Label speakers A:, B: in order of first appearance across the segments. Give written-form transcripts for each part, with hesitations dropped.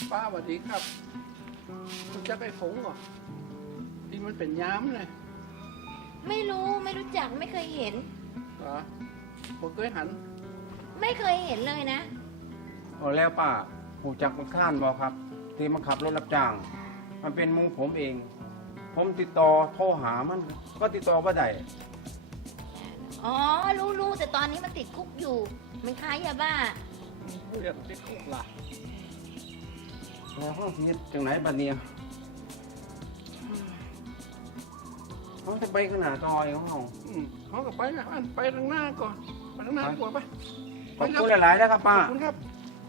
A: ป้าสวัสดีครับคุณจะไปฝงเหรอที่มันเป็นย้ำเลย
B: ไม่รู้จักไม่เคยเห็น
A: เหรอผมเคยหัน
B: ไม่เคยเห็นเลยนะ
C: เอาแล้วป้าผู้จักมันข้านบอกครับ ที่มาขับรถรับจ้าง มันเป็นหมูผมเอง ผมติดต่อโทรหามันก็ติดต่อไม่ได้
B: อ๋อรู้แต่ตอนนี้มันติดคุกอยู่ มันค้ายาบ้า
A: เรื่องติดคุกล่ะ
C: แล้วห้องนี้จังไหนบัดเนี่ยเขาจะไปขนาดจอยของเขา
A: เขาก็ไปนะอันไปทางหน้าก่อนไปทางหน้ากลัวไป
C: ขอบคุณหลายๆนะครับ
A: ข
C: ป้า
A: อบคุณครับ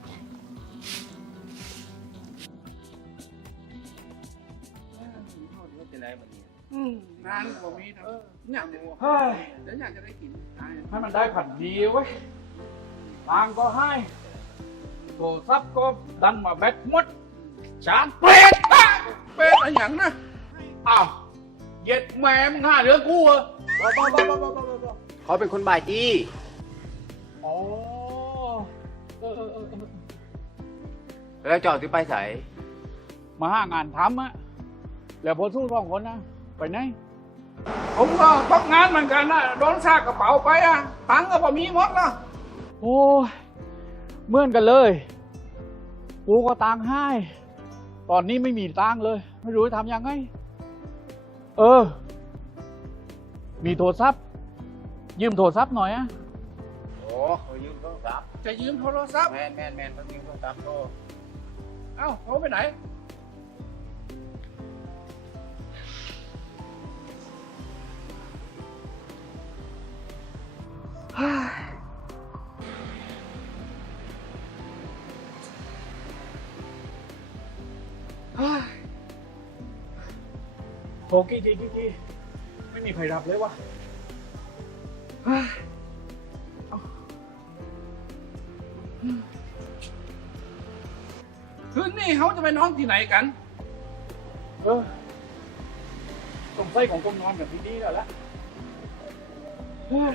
A: งานก็มีทั้งเนี่ย
D: เฮ้ย
A: เดี๋ยวอยากจะได้กินตาย
D: ให้มันได้ผัดดีไว้ยตังค์ก็ให้โทรศัพท์ก็ดันมาแบตหมดชานเปรตอ่ะ
A: เป็นอะไรอย่างนะ
D: อ้าวเหย็ดแม่มึงหาเหลือกูเหรอ
E: เขาเป็นคนบ่ายจี้
D: อ๋อเออ
E: แล้วจอดที่ไปใส่
D: มาหางานทำอะแล้วพอสู้สองคนนะไปไหน
A: ผมก็ตกงานเหมือนกันนะโดนซากกระเป๋าไปอ่ะตังค์ก็พอมีหมดแล้ว
D: โอ้ยเหมือนกันเลย กูก็ตังค์ให้ ตอนนี้ไม่มีตังค์เลย ไม่รู้จะทำยังไง มีโทรศัพท์ยืมโทรศัพท์หน่อยอะ
C: โอ้เขายืมโทรศัพท์
A: จะยืมโทรศัพท์
C: แมนเขายืมโทรศัพท์โต
A: เอ้าเขาไปไหน
D: โทรกี่ทีไม่มีใครรับเลยวะ
A: คืนนี้เขาจะไปนอนที่ไหนกัน
D: สงสัยของผมนอนกับที่นี่แล้วละเฮ้ย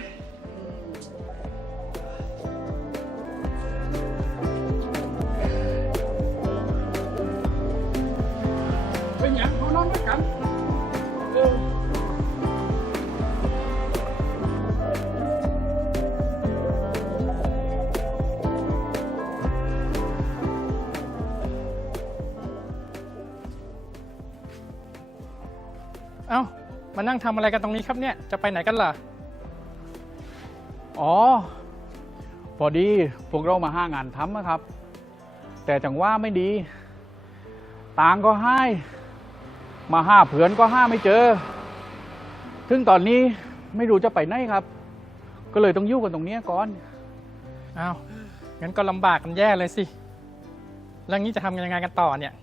A: เป็นอย่างเขานอนด้วยกัน
F: เอ้ามานั่งทำอะไรกันตรงนี้ครับเนี่ย จะไปไหนกันล่ะ
D: อ๋อ พอดีพวกเรามาห้างานทำนะครับ แต่จังว่าไม่ดีต่างก็ให้มาห้าเผือนก็ห้าไม่เจอ ถึงตอนนี้ไม่รู้จะไปไหนครับ ก็เลยต้องยุ่งกันตรงนี้ก่อน
F: เอ้างั้นก็ลำบากกันแย่เลยสิ แล้วงี้จะทำยังไงกันต่อเนี่ย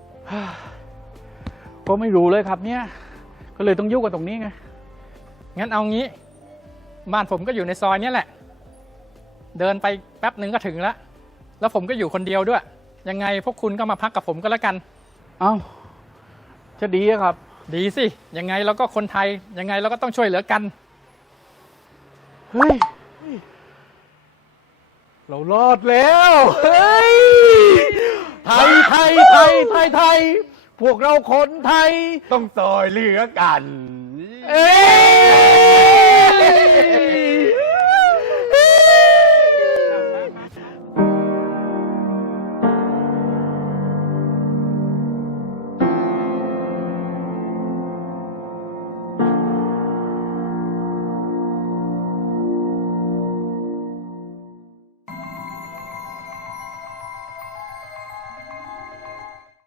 D: ก็ไม่รู้เลยครับเนี่ย ก็เลยต้องยุ่งกันตรงนี้ไง
F: งั้นเอางี้ บ้านผมก็อยู่ในซอยเนี้ยแหละ เดินไปแป๊บหนึ่งก็ถึงแล้ว แล้วผมก็อยู่คนเดียวด้วย ยังไงพวกคุณก็มาพักกับผมก็แล้วกัน
D: เอ้าจะดีอะครับ
F: ดีสิ ยังไงเราก็คนไทย ยังไงเราก็ต้องช่วยเหลือกัน
D: เฮ้ย เรารอดแล้ว เฮ้ย ไทย พวกเราคนไทย
E: ต้องซอยเหลือกัน
D: เอ้ย